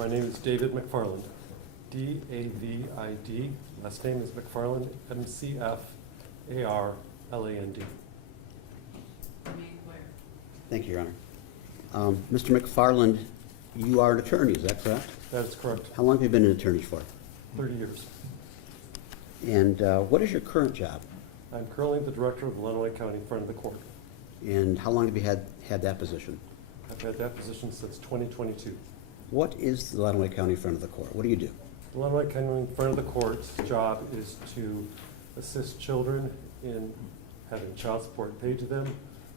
My name is David McFarland, D-A-V-I-D. Last name is McFarland, M-C-F-A-R-L-A-N-D. Thank you, Your Honor. Mr. McFarland, you are an attorney, is that correct? That is correct. How long have you been an attorney for? 30 years. And what is your current job? I'm currently the director of the Lenawee County Front of the Court. And how long have you had that position? I've had that position since 2022. What is the Lenawee County Front of the Court? What do you do? The Lenawee County Front of the Court's job is to assist children in having child support paid to them.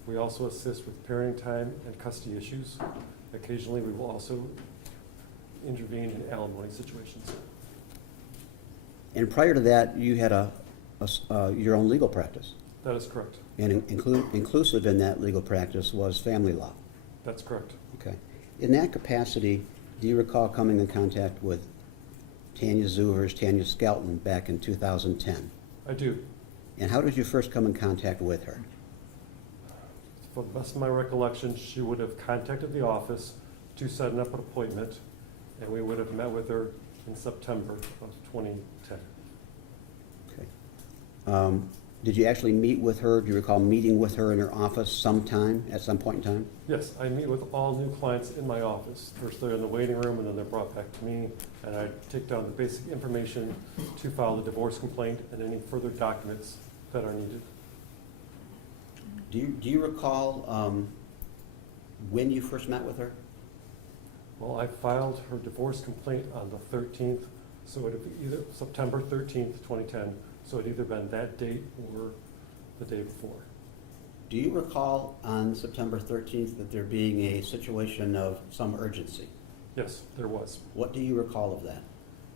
We also assist with parenting time and custody issues. Occasionally, we will also intervene in alimony situations. And prior to that, you had your own legal practice. That is correct. And inclusive in that legal practice was family law. That's correct. Okay. In that capacity, do you recall coming in contact with Tanya Zuvers, Tanya Skelton back in 2010? I do. And how did you first come in contact with her? For the best of my recollection, she would have contacted the office to set up an appointment, and we would have met with her in September of 2010. Okay. Did you actually meet with her? Do you recall meeting with her in her office sometime, at some point in time? Yes, I meet with all new clients in my office. First they're in the waiting room, and then they're brought back to me, and I take down the basic information to file the divorce complaint and any further documents that are needed. Do you recall when you first met with her? Well, I filed her divorce complaint on the 13th, so it would be either September 13th, 2010, so it either been that date or the day before. Do you recall on September 13th that there being a situation of some urgency? Yes, there was. What do you recall of that?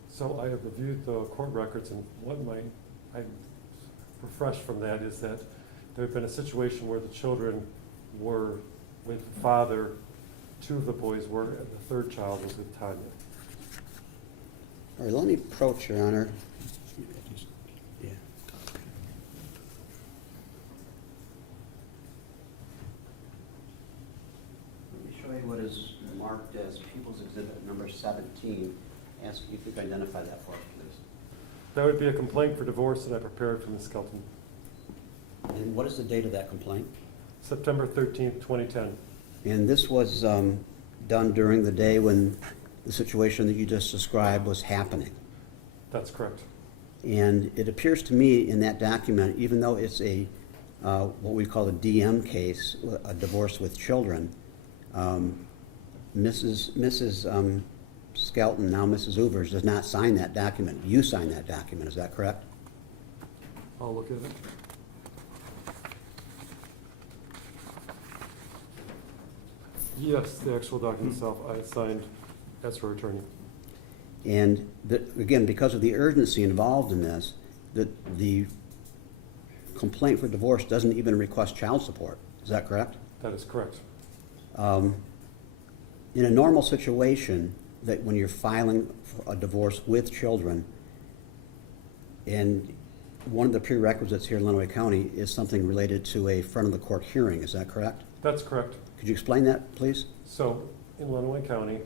So I have reviewed the court records, and what I refreshed from that is that there had been a situation where the children were with the father, two of the boys were, and the third child was with Tanya. All right, let me approach, Your Honor. Yeah. Let me show you what is marked as People's Exhibit number 17. Ask if you could identify that for us, please. That would be a complaint for divorce that I prepared for Ms. Skelton. And what is the date of that complaint? September 13th, 2010. And this was done during the day when the situation that you just described was happening. That's correct. And it appears to me in that document, even though it's a what we call a DM case, a divorce with children, Mrs. Skelton, now Mrs. Zuvers, does not sign that document. You sign that document, is that correct? I'll look at it. Yes, the actual document itself, I signed as her attorney. And again, because of the urgency involved in this, the complaint for divorce doesn't even request child support. Is that correct? That is correct. In a normal situation, that when you're filing for a divorce with children, and one of the prerequisites here in Lenawee County is something related to a front of the court hearing. Is that correct? That's correct. Could you explain that, please? So in Lenawee County,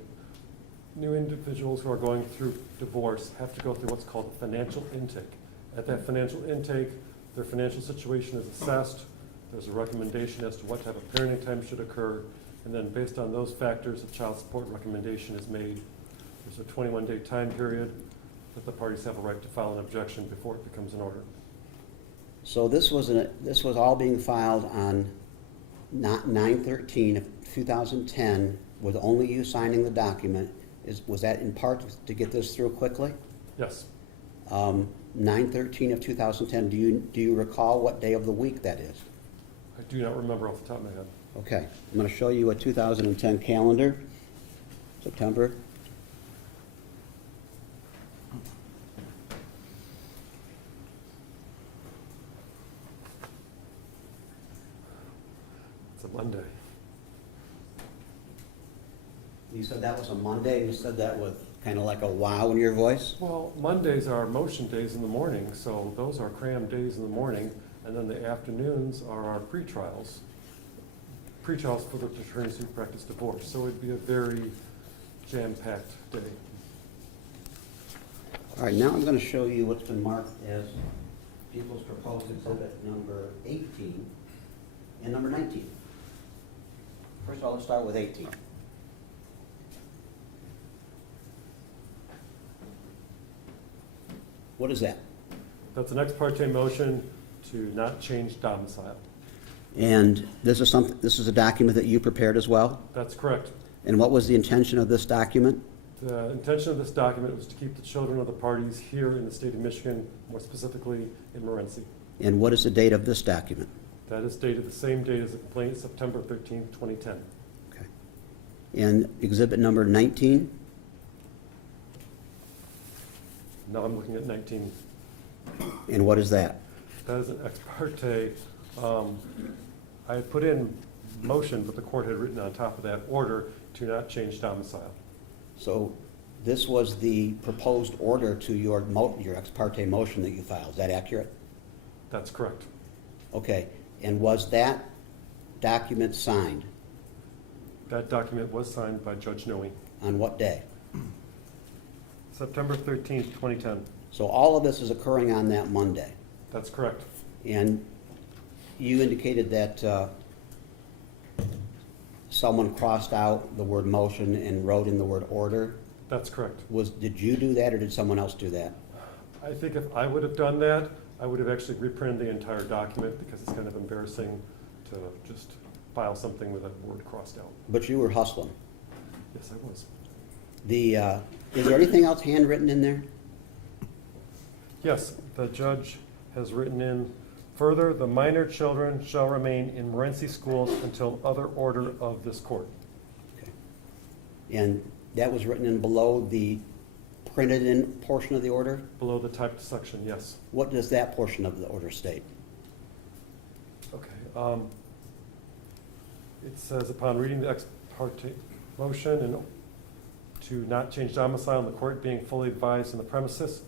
new individuals who are going through divorce have to go through what's called a financial intake. At that financial intake, their financial situation is assessed. There's a recommendation as to what type of parenting time should occur. And then based on those factors, a child support recommendation is made. There's a 21-day time period that the parties have a right to file an objection before it becomes an order. So this was all being filed on 9/13 of 2010, with only you signing the document. Was that in part to get this through quickly? Yes. 9/13 of 2010. Do you recall what day of the week that is? I do not remember off the top of my head. Okay, I'm going to show you a 2010 calendar, September. It's a Monday. You said that was a Monday, and you said that with kind of like a wow in your voice? Well, Mondays are motion days in the morning, so those are cram days in the morning, and then the afternoons are our pretrials for the attorneys who practice divorce. So it'd be a very jam-packed day. All right, now I'm going to show you what's been marked as People's Proposed Exhibit number 18 and number 19. First of all, let's start with 18. What is that? That's an ex parte motion to not change domicile. And this is a document that you prepared as well? That's correct. And what was the intention of this document? The intention of this document was to keep the children of the parties here in the state of Michigan, more specifically in Morenci. And what is the date of this document? That is dated the same date as the complaint, September 13th, 2010. Okay. And exhibit number 19? Now I'm looking at 19. And what is that? That is an ex parte. I had put in motion, but the court had written on top of that order to not change domicile. So this was the proposed order to your ex parte motion that you filed. Is that accurate? That's correct. Okay. And was that document signed? That document was signed by Judge Noe. On what day? September 13th, 2010. So all of this is occurring on that Monday. That's correct. And you indicated that someone crossed out the word motion and wrote in the word order. That's correct. Did you do that or did someone else do that? I think if I would have done that, I would have actually reprinted the entire document because it's kind of embarrassing to just file something with a word crossed out. But you were hustling. Yes, I was. Is there anything else handwritten in there? Yes, the judge has written in, further, the minor children shall remain in Morenci schools until other order of this court. Okay. And that was written in below the printed in portion of the order? Below the typed section, yes. What does that portion of the order state? Okay. It says, upon reading the ex parte motion and to not change domicile and the court being fully advised in the premises,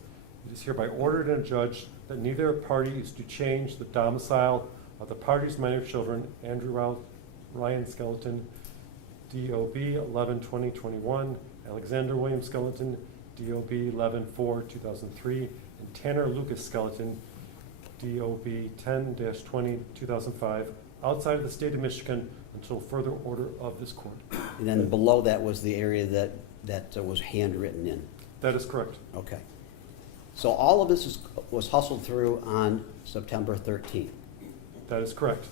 it is hereby ordered and adjudged that neither party is to change the domicile of the party's minor children, Andrew Ryan Skelton, DOB 11-2021, Alexander William Skelton, DOB 11-4-2003, and Tanner Lucas Skelton, DOB 10-20-2005, outside of the state of Michigan until further order of this court. And then below that was the area that was handwritten in. That is correct. Okay. So all of this was hustled through on September 13th. That is correct.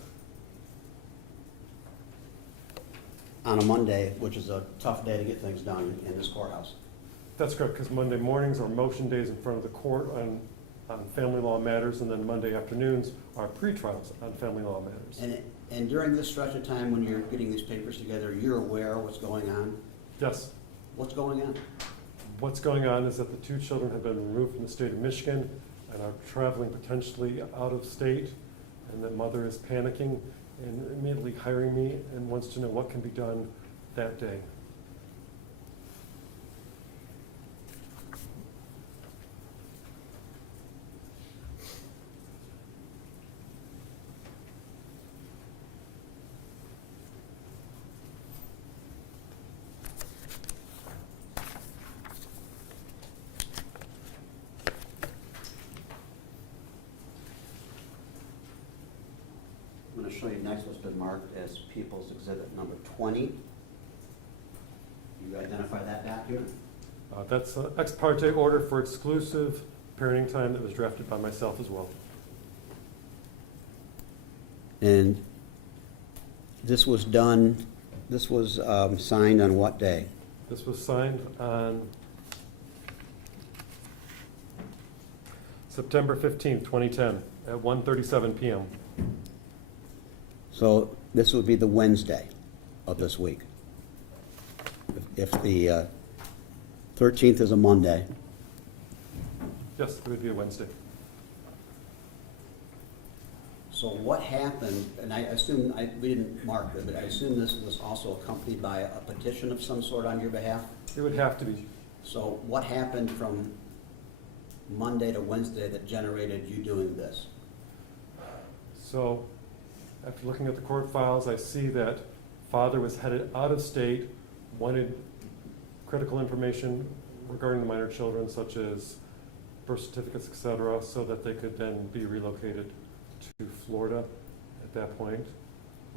On a Monday, which is a tough day to get things done in this courthouse. That's correct, because Monday mornings are motion days in front of the court on family law matters, and then Monday afternoons are pre-trials on family law matters. And during this stretch of time when you're getting these papers together, you're aware of what's going on? Yes. What's going on? What's going on is that the two children have been removed from the state of Michigan and are traveling potentially out of state, and the mother is panicking and immediately hiring me and wants to know what can be done that day. I'm going to show you next what's been marked as People's Exhibit number 20. You identify that document? That's an ex parte order for exclusive parenting time that was drafted by myself as well. And this was signed on what day? This was signed on September 15th, 2010 at 1:37 p.m. So this would be the Wednesday of this week. If the 13th is a Monday. Yes, it would be a Wednesday. So what happened, and I assume, we didn't mark it, but I assume this was also accompanied by a petition of some sort on your behalf? It would have to be. So what happened from Monday to Wednesday that generated you doing this? So after looking at the court files, I see that father was headed out of state, wanted critical information regarding the minor children, such as birth certificates, et cetera, so that they could then be relocated to Florida at that point.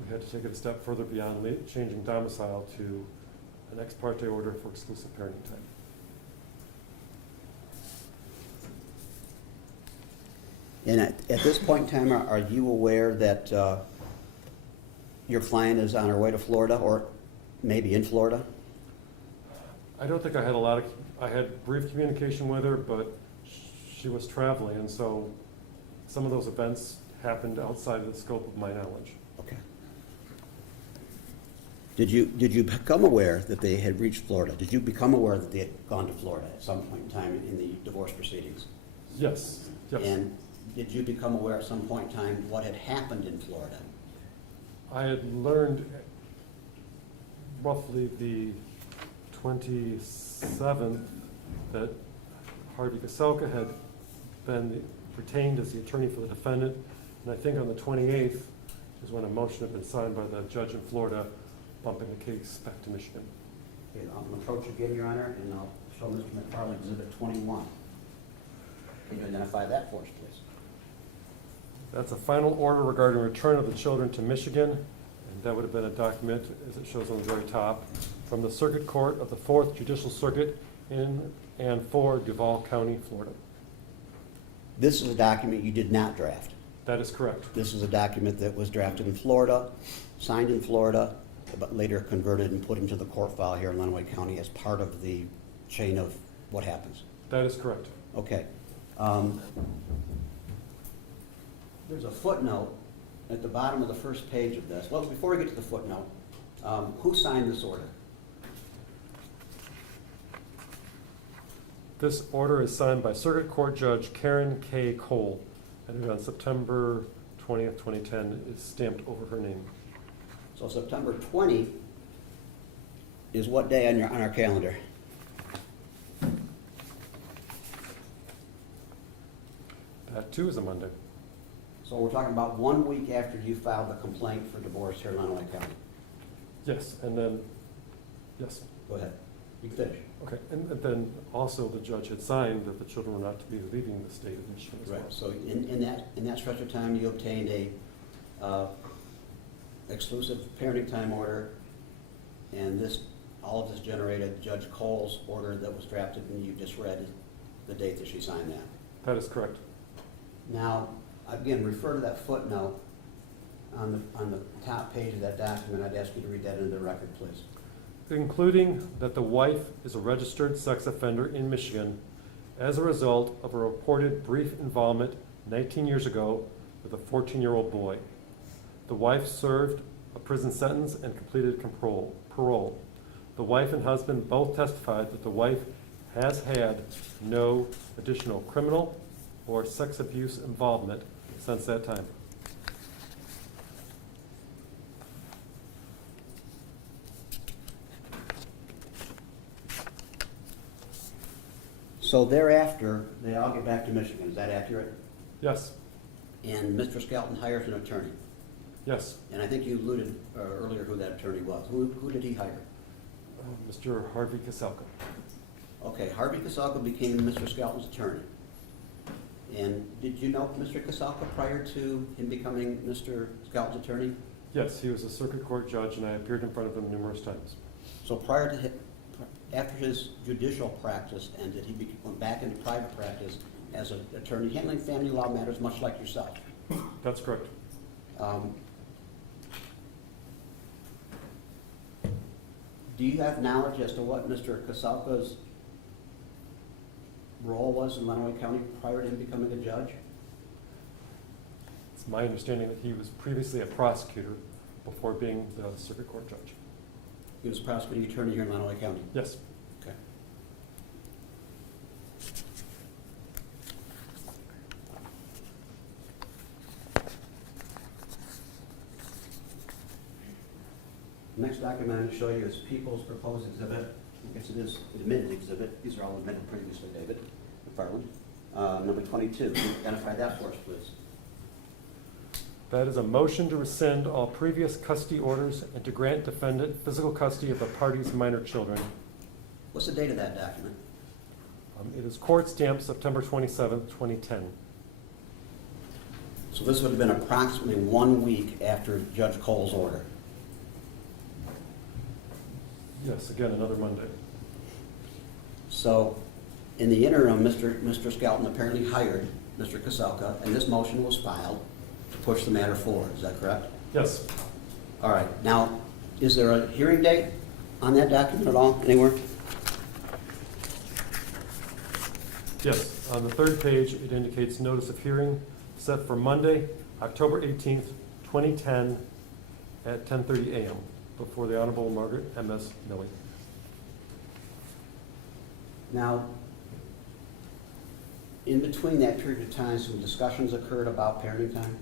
We had to take it a step further beyond changing domicile to an ex parte order for exclusive parenting time. And at this point in time, are you aware that your client is on her way to Florida, or maybe in Florida? I don't think I had I had brief communication with her, but she was traveling, and so some of those events happened outside of the scope of my knowledge. Okay. Did you become aware that they had reached Florida? Did you become aware that they had gone to Florida at some point in time in the divorce proceedings? Yes, yes. And did you become aware at some point in time what had happened in Florida? I had learned roughly the 27th that Harvey Kaselka had been retained as the attorney for the defendant, and I think on the 28th is when a motion had been signed by the judge in Florida bumping the case back to Michigan. Okay, I'm going to approach again, Your Honor, and I'll show Mr. McFarland Exhibit 21. Can you identify that for us, please? That's a final order regarding return of the children to Michigan, and that would have been a document, as it shows on the very top, from the Circuit Court of the 4th Judicial Circuit in and for Duval County, Florida. This is a document you did not draft. That is correct. This is a document that was drafted in Florida, signed in Florida, but later converted and put into the court file here in Lenawee County as part of the chain of what happens. That is correct. Okay. There's a footnote at the bottom of the first page of this. Well, before we get to the footnote, who signed this order? This order is signed by Circuit Court Judge Karen K. Cole, and on September 20th, 2010, is stamped over her name. So September 20 is what day on our calendar? That too is a Monday. So we're talking about 1 week after you filed the complaint for divorce here in Lenawee County. Yes, and then, yes. Go ahead. You can finish. Okay, and then also the judge had signed that the children were not to be leaving the state of Michigan as well. Right. So in that stretch of time, you obtained a exclusive parenting time order, and all of this generated Judge Cole's order that was drafted, and you just read the date that she signed that. That is correct. Now, again, refer to that footnote on the top page of that document. I'd ask you to read that into the record, please. Including that the wife is a registered sex offender in Michigan as a result of a reported brief involvement 19 years ago with a 14-year-old boy. The wife served a prison sentence and completed parole. The wife and husband both testified that the wife has had no additional criminal or sex abuse involvement since that time. So thereafter, they all get back to Michigan. Is that accurate? Yes, And Mr. Skelton hires an attorney. yes. And I think you alluded earlier who that attorney was. Who did he hire? Mr. Harvey Kaselka. Okay, Harvey Kaselka became Mr. Skelton's attorney. And did you know Mr. Kaselka prior to him becoming Mr. Skelton's attorney? Yes, he was a circuit court judge, and I appeared in front of him numerous times. So after his judicial practice ended, he went back into private practice as an attorney handling family law matters, much like yourself. That's correct. Do you have knowledge as to what Mr. Kaselka's role was in Lenawee County prior to him becoming a judge? It's my understanding that he was previously a prosecutor before being the circuit court judge. He was a prosecuting attorney here in Lenawee County. Yes. Okay. The next document I'm going to show you is People's Proposed Exhibit. I guess it is admitted exhibit. These are all admitted previously, David McFarland. Number 22. Can you identify that for us, please? That is a motion to rescind all previous custody orders and to grant defendant physical custody of the party's minor children. What's the date of that document? It is court stamped September 27th, 2010. So this would have been approximately 1 week after Judge Cole's order. Yes, again, another Monday. So in the interim, Mr. Skelton apparently hired Mr. Kaselka, and this motion was filed to push the matter forward. Is that correct? Yes, All right. Now, is there a hearing date on that document at all, anywhere? yes. On the third page, it indicates notice of hearing set for Monday, October 18th, 2010, at 10:30 a.m. before the Honorable Margaret M.S. Milley. Now, in between that period of time, some discussions occurred about parenting time?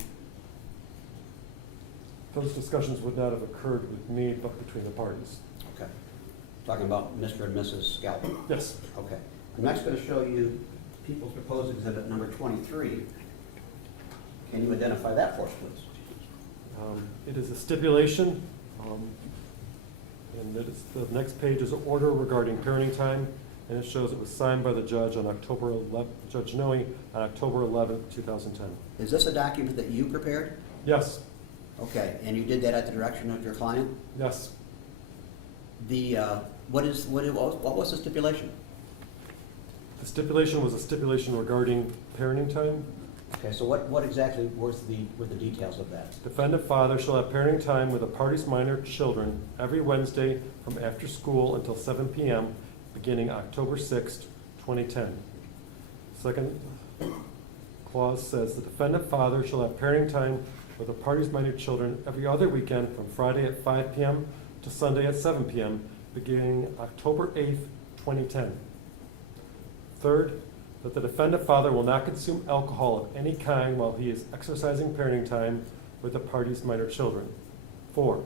Those discussions would not have occurred with me, but between the parties. Okay. Talking about Mr. and Mrs. Skelton. Yes. Okay. I'm next going to show you People's Proposed Exhibit number 23. Can you identify that for us, please? It is a stipulation, and the next page is an order regarding parenting time, and it shows it was signed by the judge on October 11th, Judge Noe, on October 11th, 2010. Is this a document that you prepared? Yes, Okay, and you did that at the direction of your client? yes. What was the stipulation? The stipulation was a stipulation regarding parenting time. Okay, so what exactly were the details of that? Defendant father shall have parenting time with the party's minor children every Wednesday from after school until 7 p.m., beginning October 6th, 2010. Second clause says the defendant father shall have parenting time with the party's minor children every other weekend from Friday at 5 p.m. to Sunday at 7 p.m., beginning October 8th, 2010. Third, that the defendant father will not consume alcohol of any kind while he is exercising parenting time with the party's minor children. 4,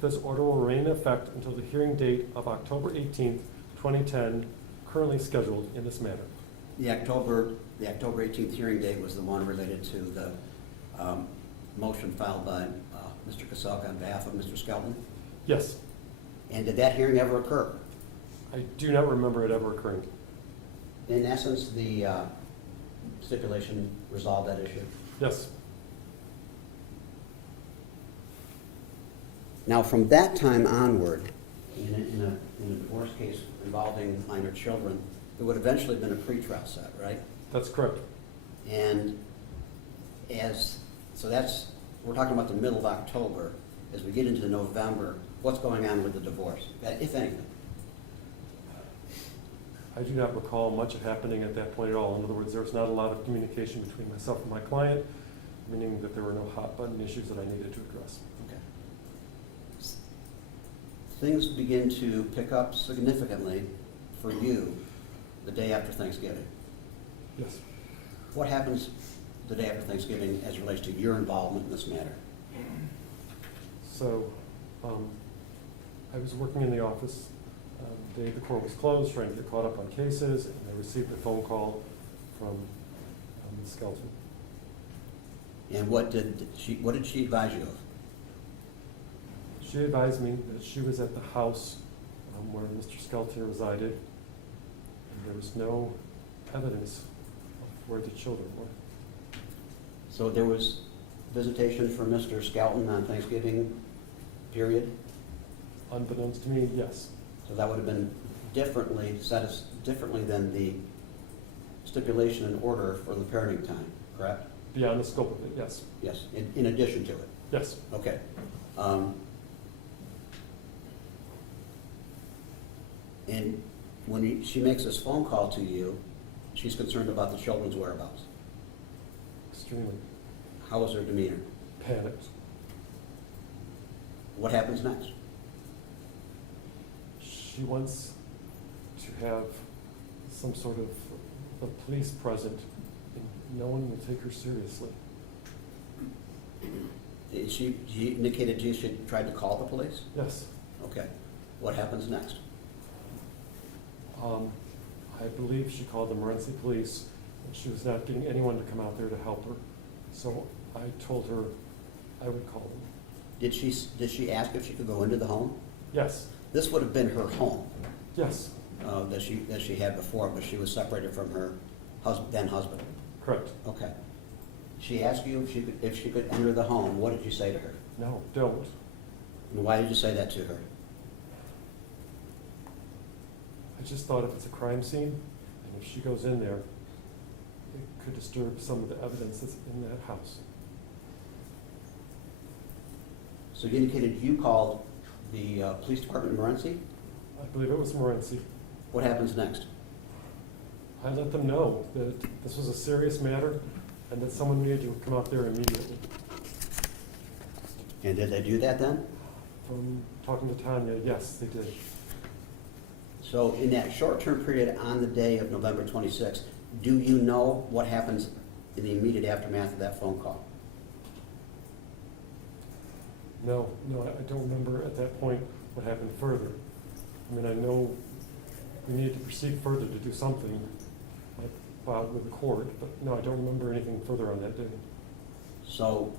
this order will remain in effect until the hearing date of October 18th, 2010, currently scheduled in this manner. The October 18th hearing date was the one related to the motion filed by Mr. Kaselka on behalf of Mr. Skelton? Yes, And did that hearing ever occur? I do not remember it ever occurring. In essence, the stipulation resolved that issue. Yes, Now, from that time onward, in a divorce case involving minor children, there would eventually have been a pretrial set, right? that's correct. And we're talking about the middle of October. As we get into November, what's going on with the divorce, if anything? I do not recall much happening at that point at all. In other words, there was not a lot of communication between myself and my client, meaning that there were no hot button issues that I needed to address. Okay. Things begin to pick up significantly for you the day after Thanksgiving. Yes. What happens the day after Thanksgiving as it relates to your involvement in this matter? So, I was working in the office. The day the court was closed, trying to get caught up on cases, and I received a phone call from Ms. Skelton. And what did she advise you of? She advised me that she was at the house where Mr. Skelton resided, and there was no evidence of where the children were. So there was visitation for Mr. Skelton on Thanksgiving period? Unbeknownst to me, yes. So that would have been differently than the stipulation and order for the parenting time, correct? Beyond the scope of it, yes. Yes, in addition to it. Yes. Okay. And when she makes this phone call to you, she's concerned about the children's whereabouts. Extremely How was her demeanor? panicked. What happens next? She wants to have some sort of the police present, and no one will take her seriously. She indicated to you she tried to call the police? Yes. Okay. What happens next? I believe she called the Morenci police, and she was not getting anyone to come out there to help her. So I told her I would call them. Did she ask if she could go into the home? Yes. This would have been her home. Yes. that she had before, but she was separated from her then husband. Correct. Okay. She asked you if she could enter the home. What did you say to her? No, don't. And why did you say that to her? I just thought if it's a crime scene, and if she goes in there, it could disturb some of the evidence that's in that house. So you indicated you called the police department in Morenci. I believe it was Morenci. What happens next? I let them know that this was a serious matter and that someone needed to come out there immediately. And did they do that then? From talking to Tanya, yes, they did. So in that short-term period on the day of November 26th, do you know what happens in the immediate aftermath of that phone call? No, I don't remember at that point what happened further. I mean, I know we needed to proceed further to do something, like filed with the court, but no, I don't remember anything further on that day. So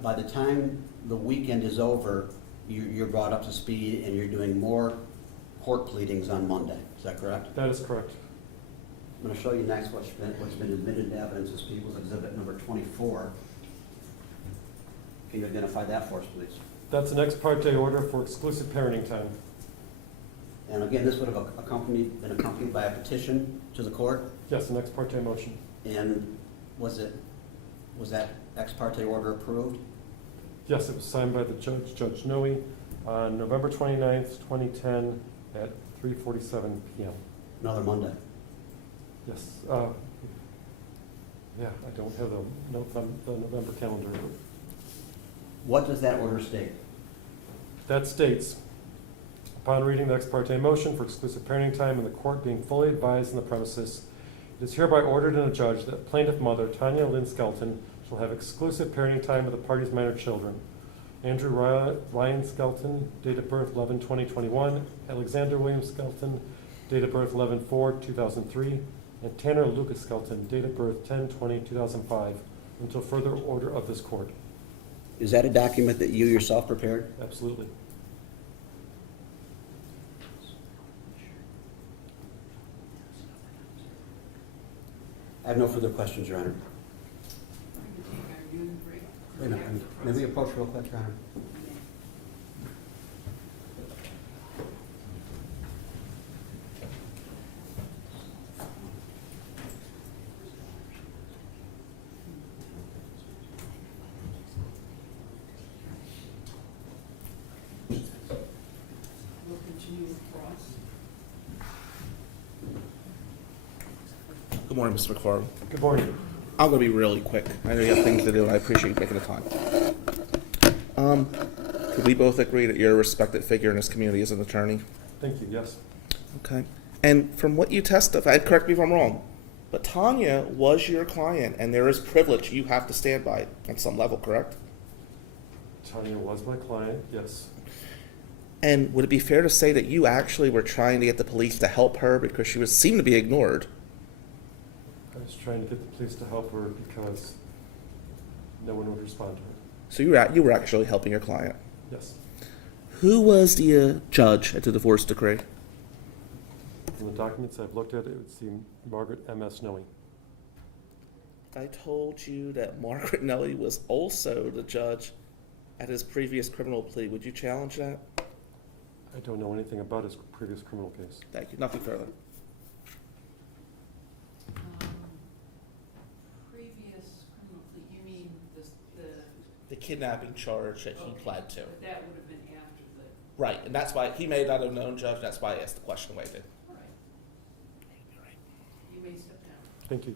by the time the weekend is over, you're brought up to speed and you're doing more court pleadings on Monday. Is that correct? That is correct. I'm going to show you next what's been admitted to evidence as People's Exhibit number 24. Can you identify that for us, please? That's an ex parte order for exclusive parenting time. And again, this would have been accompanied by a petition to the court. Yes, an ex parte motion. And was that ex parte order approved? Yes, it was signed by the judge, Judge Noe, on November 29th, 2010 at 3:47 p.m. Another Monday. Yes. Yeah, I don't have the November calendar. What does that order state? That states, upon reading the ex parte motion for exclusive parenting time and the court being fully advised in the premises, it is hereby ordered and adjudged that plaintiff mother Tanya Lynn Skelton shall have exclusive parenting time with the party's minor children. Andrew Ryan Skelton, date of birth 11/20/21, Alexander William Skelton, date of birth 11/4/2003, and Tanner Lucas Skelton, date of birth 10/20/2005, until further order of this court. Is that a document that you yourself prepared? Absolutely. I have no further questions, Your Honor. Wait a minute, may we approach real quick, Your Honor? We'll continue across. Good morning, Mr. McFarland. Good morning. I'm going to be really quick. I know you have things to do, and I appreciate you making the time. Could we both agree that you're a respected figure in this community as an attorney? Thank you, yes. Okay. And from what you testified, correct me if I'm wrong, but Tanya was your client, and there is privilege you have to stand by on some level, correct? Tanya was my client, yes. And would it be fair to say that you actually were trying to get the police to help her because she seemed to be ignored? I was trying to get the police to help her because no one would respond to her. So you were actually helping your client. Yes. Who was the judge at the divorce decree? From the documents I've looked at, it would seem Margaret M.S. Noe. I told you that Margaret Nelly was also the judge at his previous criminal plea. Would you challenge that? I don't know anything about his previous criminal case. Thank you. Nothing further. Previous criminal plea, you mean The kidnapping charge that he okay, pled to. but that would have been after the, Right, and that's why he may not have known, Judge. That's why I asked the question the way I did. all right. You may step down. Thank you.